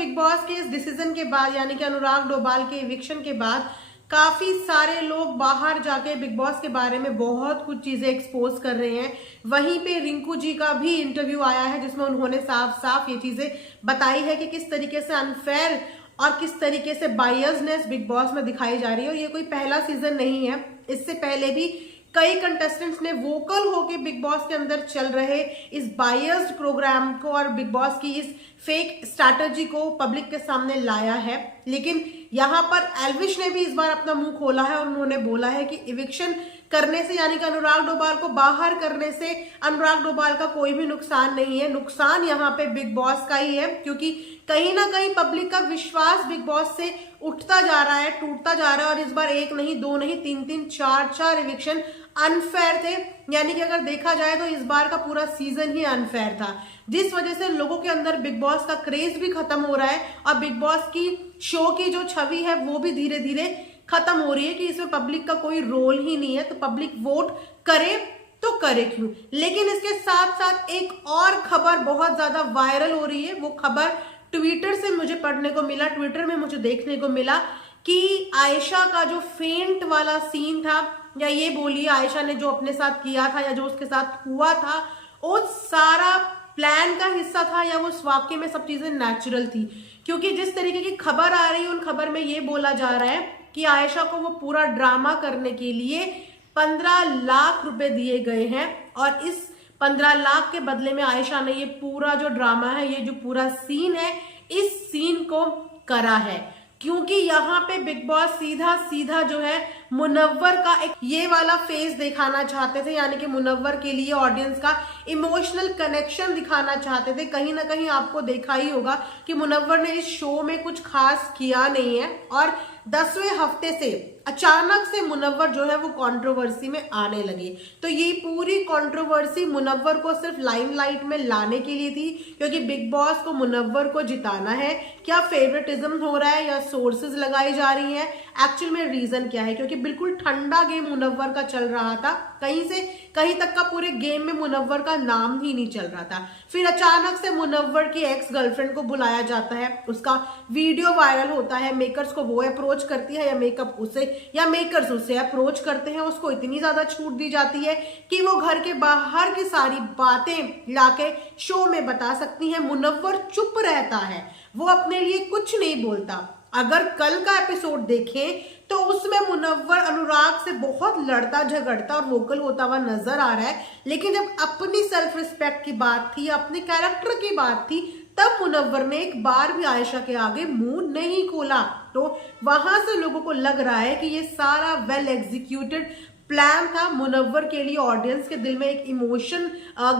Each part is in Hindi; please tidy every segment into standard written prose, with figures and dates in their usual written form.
बिग बॉस के इस डिसीजन के बाद, यानी कि अनुराग डोभाल के इविक्शन के बाद काफी सारे लोग बाहर जाके बिग बॉस के बारे में बहुत कुछ चीजें एक्सपोज कर रहे हैं। वहीं पे रिंकू जी का भी इंटरव्यू आया है जिसमें उन्होंने साफ साफ ये चीजें बताई है कि किस तरीके से अनफेयर और किस तरीके से बायसनेस बिग बॉस में दिखाई जा रही है। और ये कोई पहला सीजन नहीं है, इससे पहले भी कई कंटेस्टेंट्स ने वोकल होके बिग बॉस के अंदर चल रहे इस बायस्ड प्रोग्राम को और बिग बॉस की इस फेक स्ट्रैटेजी को पब्लिक के सामने लाया है। लेकिन यहाँ पर एल्विश ने भी इस बार अपना मुंह खोला है और उन्होंने बोला है कि इविक्शन करने से, यानी कि अनुराग डोभाल को बाहर करने से अनुराग डोभाल का कोई भी नुकसान नहीं है, नुकसान यहाँ पे बिग बॉस का ही है। क्योंकि कहीं ना कहीं पब्लिक का विश्वास बिग बॉस से उठता जा रहा है, टूटता जा रहा है। और इस बार एक नहीं, दो नहीं, तीन तीन, चार इविक्शन अनफेयर थे। यानी कि अगर देखा जाए तो इस बार का पूरा सीजन ही अनफेयर था, जिस वजह से लोगों के अंदर बिग बॉस का क्रेज भी खत्म हो रहा है और बिग बॉस की शो की जो छवि है वो भी धीरे धीरे खत्म हो रही है कि इसमें पब्लिक का कोई रोल ही नहीं है। तो पब्लिक वोट करे तो करे क्यों। लेकिन इसके साथ साथ एक और खबर बहुत ज्यादा वायरल हो रही है। वो खबर ट्विटर से मुझे पढ़ने को मिला, ट्विटर में मुझे देखने को मिला कि आयशा का जो फेंट वाला सीन था, या ये बोलिए आयशा ने जो अपने साथ किया था या जो उसके साथ हुआ था, वो सारा प्लान का हिस्सा था या वो वाकई में सब चीजें नेचुरल थी। क्योंकि जिस तरीके की खबर आ रही है, उन खबर में ये बोला जा रहा है कि आयशा को वो पूरा ड्रामा करने के लिए 15 लाख रुपए दिए गए हैं और इस 15 लाख के बदले में आयशा ने ये पूरा जो ड्रामा है, ये जो पूरा सीन है, इस सीन को करा है। क्योंकि यहाँ पे बिग बॉस सीधा सीधा जो है मुनव्वर का एक ये वाला फेस दिखाना चाहते थे, यानी कि मुनव्वर के लिए ऑडियंस का इमोशनल कनेक्शन दिखाना चाहते थे। कहीं ना कहीं आपको देखा ही होगा कि मुनव्वर ने इस शो में कुछ खास किया नहीं है और 10वें हफ्ते से अचानक से मुनव्वर जो है वो कंट्रोवर्सी में आने लगे। तो ये पूरी कंट्रोवर्सी मुनव्वर को सिर्फ लाइमलाइट में लाने के लिए थी, क्योंकि बिग बॉस को मुनव्वर को जिताना है। क्या फेवरेटिज्म हो रहा है या सोर्सेज लगाई जा रही है, एक्चुअल में रीजन क्या है? क्योंकि बिल्कुल ठंडा गेम मुनव्वर का चल रहा था, कहीं से कहीं तक का पूरे गेम में मुनव्वर का नाम ही नहीं चल रहा था। फिर अचानक से मुनव्वर की एक्स गर्लफ्रेंड को बुलाया जाता है, उसका वीडियो वायरल होता है, मेकर्स को वो अप्रोच करती है या मेकअप उसे या मेकर्स उसे अप्रोच करते हैं। उसको इतनी ज्यादा छूट दी जाती है कि वो घर के बाहर की सारी बातें लाके शो में बता सकती है। मुनव्वर चुप रहता है, वो अपने लिए कुछ नहीं बोलता। अगर कल का एपिसोड देखें तो उसमें मुनव्वर अनुराग से बहुत लड़ता झगड़ता और वोकल होता हुआ नजर आ रहा है। लेकिन जब अपनी सेल्फ रिस्पेक्ट की बात थी, अपने कैरेक्टर की बात थी, तब मुनव्वर ने एक बार भी आयशा के आगे मुंह नहीं खोला। तो वहां से लोगों को लग रहा है कि ये सारा वेल एग्जीक्यूटेड प्लान था मुनव्वर के लिए, ऑडियंस के दिल में एक इमोशन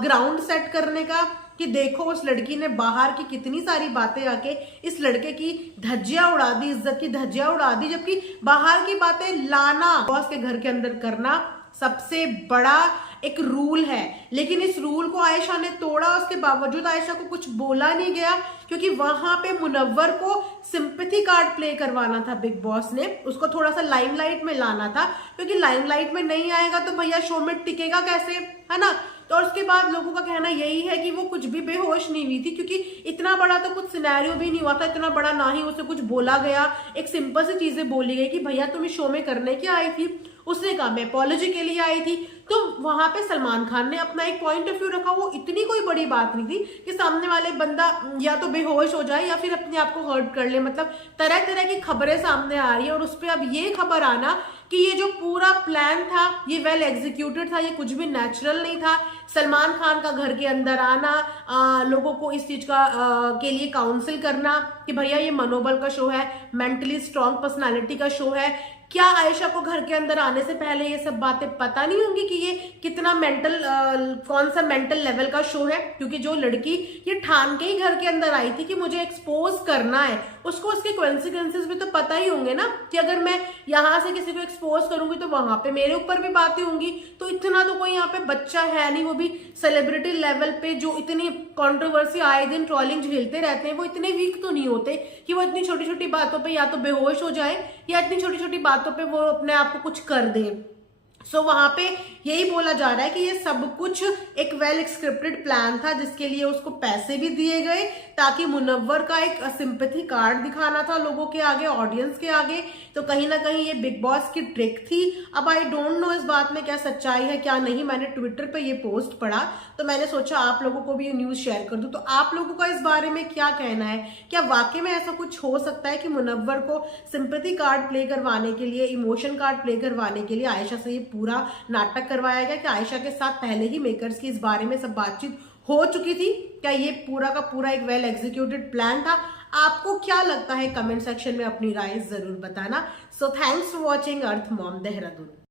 ग्राउंड सेट करने का कि देखो उस लड़की ने बाहर की कितनी सारी बातें आके इस लड़के की धज्जियां उड़ा दी, इज्जत की धज्जियां उड़ा दी। जबकि बाहर की बातें लाना बॉस के घर के अंदर करना सबसे बड़ा एक रूल है, लेकिन इस रूल को आयशा ने तोड़ा। उसके बावजूद आयशा को कुछ बोला नहीं गया, क्योंकि वहां पे मुनव्वर को सिंपैथी कार्ड प्ले करवाना था बिग बॉस ने, उसको थोड़ा सा लाइमलाइट में लाना था। क्योंकि लाइमलाइट में नहीं आएगा तो भैया शो में टिकेगा कैसे, है ना। तो उसके बाद लोगों का कहना यही है कि वो कुछ भी बेहोश नहीं हुई थी, क्योंकि इतना बड़ा तो कुछ सिनेरियो भी नहीं हुआ था, इतना बड़ा ना ही उसे कुछ बोला गया। एक सिंपल सी चीजें बोली गई कि भैया तुम इस शो में करने क्या आई थी। उसने कहा मैं अपॉलॉजी के लिए आई थी। तो वहां पे सलमान खान ने अपना एक पॉइंट ऑफ व्यू रखा, वो इतनी कोई बड़ी बात नहीं थी कि सामने वाले बंदा या तो बेहोश हो जाए या फिर अपने आप को हर्ट कर ले। मतलब तरह तरह की खबरें सामने आ रही है और उस पर अब ये खबर आना कि ये जो पूरा प्लान था ये वेल एग्जीक्यूटेड था, ये कुछ भी नेचुरल नहीं था। सलमान खान का घर के अंदर आना, लोगों को इस चीज का के लिए काउंसिल करना कि भैया ये मनोबल का शो है, मेंटली स्ट्रांग पर्सनालिटी का शो है। क्या आयशा को घर के अंदर आने से पहले ये सब बातें पता नहीं होंगी कि ये कितना मेंटल कौन सा मेंटल लेवल का शो है? क्योंकि जो लड़की ये ठान के ही घर के अंदर आई थी कि मुझे एक्सपोज करना है, उसको उसके कॉन्सिक्वेंसेस भी तो पता ही होंगे ना, कि अगर मैं यहाँ से किसी को एक्सपोज करूंगी तो वहां पे मेरे ऊपर भी बातें होंगी। तो इतना तो कोई यहाँ पे बच्चा है नहीं, वो भी सेलिब्रिटी लेवल पे जो इतनी कंट्रोवर्सी आए दिन ट्रोलिंग झेलते रहते हैं, वो इतने वीक तो नहीं होते कि वो इतनी छोटी छोटी बातों पे या तो बेहोश हो जाए या इतनी छोटी छोटी बातों पे वो अपने आप को कुछ कर दे। वहां पे यही बोला जा रहा है कि ये सब कुछ एक वेल स्क्रिप्टेड प्लान था, जिसके लिए उसको पैसे भी दिए गए ताकि मुनव्वर का एक सिंपैथी कार्ड दिखाना था लोगों के आगे, ऑडियंस के आगे। तो कहीं ना कहीं ये बिग बॉस की ट्रिक थी। अब आई डोंट नो इस बात में क्या सच्चाई है क्या नहीं, मैंने ट्विटर पे ये पोस्ट पढ़ा तो मैंने सोचा आप लोगों को भी ये न्यूज शेयर कर दूं। तो आप लोगों का इस बारे में क्या कहना है? क्या वाकई में ऐसा कुछ हो सकता है कि मुनव्वर को सिंपैथी कार्ड प्ले करवाने के लिए, इमोशन कार्ड प्ले करवाने के लिए आयशा से ये पूरा नाटक करवाया गया? कि आयशा के साथ पहले ही मेकर्स की इस बारे में सब बातचीत हो चुकी थी? क्या ये पूरा का पूरा एक वेल एग्जीक्यूटेड प्लान था? आपको क्या लगता है? कमेंट सेक्शन में अपनी राय जरूर बताना। So thanks for watching earth mom Dehradun.